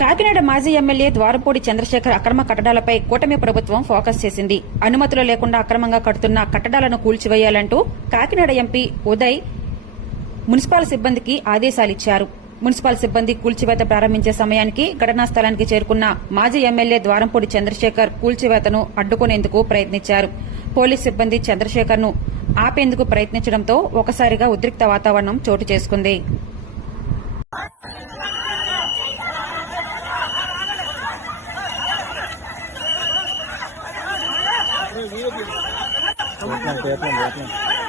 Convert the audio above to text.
కాకినాడ మాజీ ఎమ్మెల్యే ద్వారపూడి చంద్రశేఖర్ అక్రమ కట్టడాలపై కూటమి ప్రభుత్వం ఫోకస్ చేసింది. అనుమతులు లేకుండా అక్రమంగా కడుతున్న కట్టడాలను కూల్చివేయాలంటూ కాకినాడ ఎంపీ ఉదయ్ మున్సిపల్ సిబ్బందికి ఆదేశాలిచ్చారు. మున్సిపల్ సిబ్బంది కూల్చివేత ప్రారంభించే సమయానికి ఘటనా స్థలానికి చేరుకున్న మాజీ ఎమ్మెల్యే ద్వారంపూడి చంద్రశేఖర్ కూల్చివేతను అడ్డుకునేందుకు ప్రయత్నించారు. పోలీస్ సిబ్బంది చంద్రశేఖర్ ను ఆపేందుకు ప్రయత్నించడంతో ఒకసారిగా ఉద్రిక్త వాతావరణం చోటు చేసుకుంది. Vietnam.